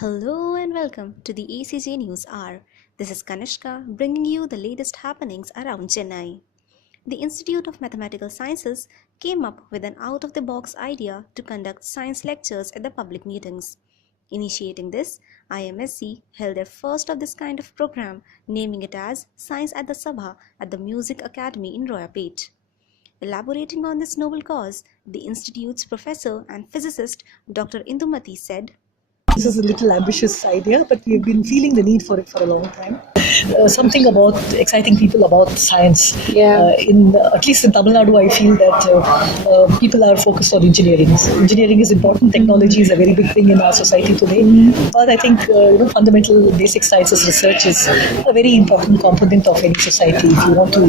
Hello and welcome to the ACJ News Hour. This is Kanishka bringing you the latest happenings around Chennai. The Institute of Mathematical Sciences came up with an out of the box idea to conduct science lectures at the public meetings. Initiating this, IMSC held their first of this kind of program, naming it as Science at the Sabha at the Music Academy in Royapet. Elaborating on this noble cause, the Institute's professor and physicist Dr. Indumati said, This is a little ambitious idea, but we've been feeling the need for it for a long time. Something about exciting people about science. At least in Tamil Nadu, I feel that people are focused on engineering. So engineering is important. Technology is a very big thing in our society today. But I think fundamental basic sciences research is a very important component of any society. If you want to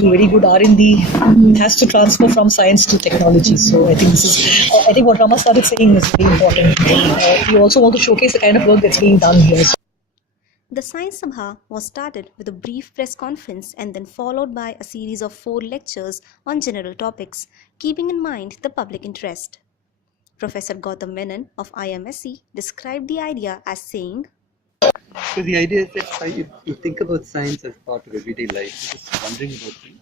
do very good R&D, it has to transfer from science to technology. So I think I think what Rama started saying is very important. We also want to showcase the kind of work that's being done here. The Science Sabha was started with a brief press conference and then followed by a series of 4 lectures on general topics, keeping in mind the public interest. Professor Gautam Menon of IMSC described the idea as saying, So the idea is that if you think about science as part of everyday life, you're just wondering about things,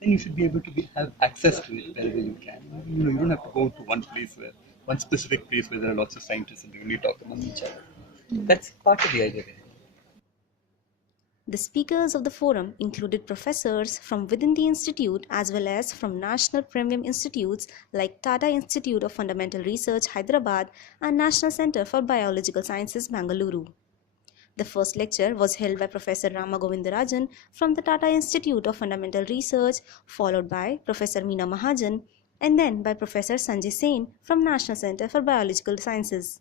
then you should be able to have access to it wherever you can. You don't have to go to one specific place where there are lots of scientists and they only talk among each other. That's part of the idea. The speakers of the forum included professors from within the institute as well as from national premium institutes like Tata Institute of Fundamental Research, Hyderabad, and National Centre for Biological Sciences, Bangalore. The first lecture was held by Professor Rama Govindarajan from the Tata Institute of Fundamental Research, followed by Professor Meena Mahajan, and then by Professor Sanjay Sen from National Centre for Biological Sciences.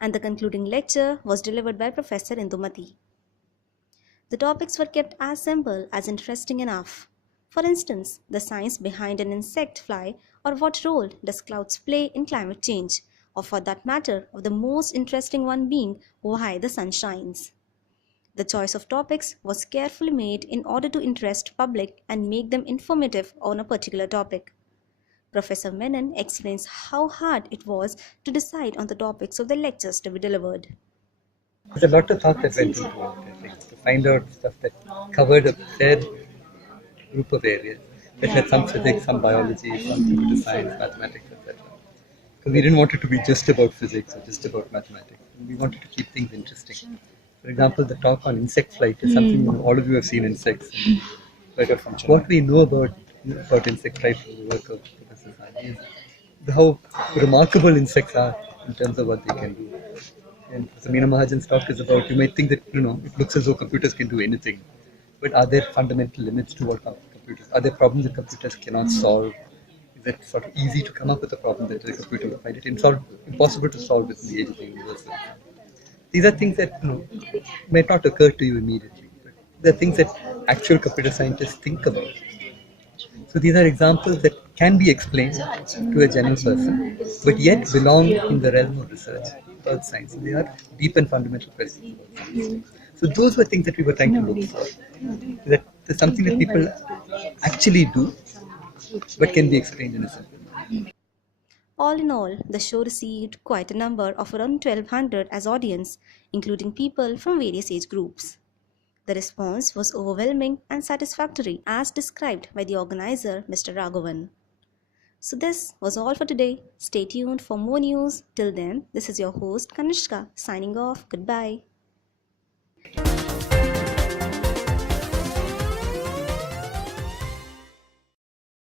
And the concluding lecture was delivered by Professor Indumati. The topics were kept as simple as interesting enough. For instance, the science behind an insect fly, or what role does clouds play in climate change, or for that matter, of the most interesting one being why the sun shines. The choice of topics was carefully made in order to interest public and make them informative on a particular topic. Professor Menon explains how hard it was to decide on the topics of the lectures to be delivered. There's a lot of thought that went into it, I think, to find out stuff that covered a fair group of areas that had some physics, some biology, some computer science, mathematics, etc. Because we didn't want it to be just about physics or just about mathematics. We wanted to keep things interesting. For example, the talk on insect flight is something all of you have seen insects. What we know about insect flight from the work of Professor Sani is how remarkable insects are in terms of what they can do. And Professor Meena Mahajan's talk is about, you might think that, it looks as though computers can do anything. But are there fundamental limits to what computers, are there problems that computers cannot solve? Is it sort of easy to come up with a problem that a computer will find it impossible to solve within the age of the universe? These are things that might not occur to you immediately, but they're things that actual computer scientists think about. So these are examples that can be explained to a general person, but yet belong in the realm of research about science. They are deep and fundamental questions about science. So those were things that we were trying to look for. That there's something that people actually do, but can be explained in a simple way. All in all, the show received quite a number of around 1200 as audience, including people from various age groups. The response was overwhelming and satisfactory as described by the organizer, Mr. Raghavan. So this was all for today. Stay tuned for more news. Till then, this is your host Kanishka signing off. Goodbye.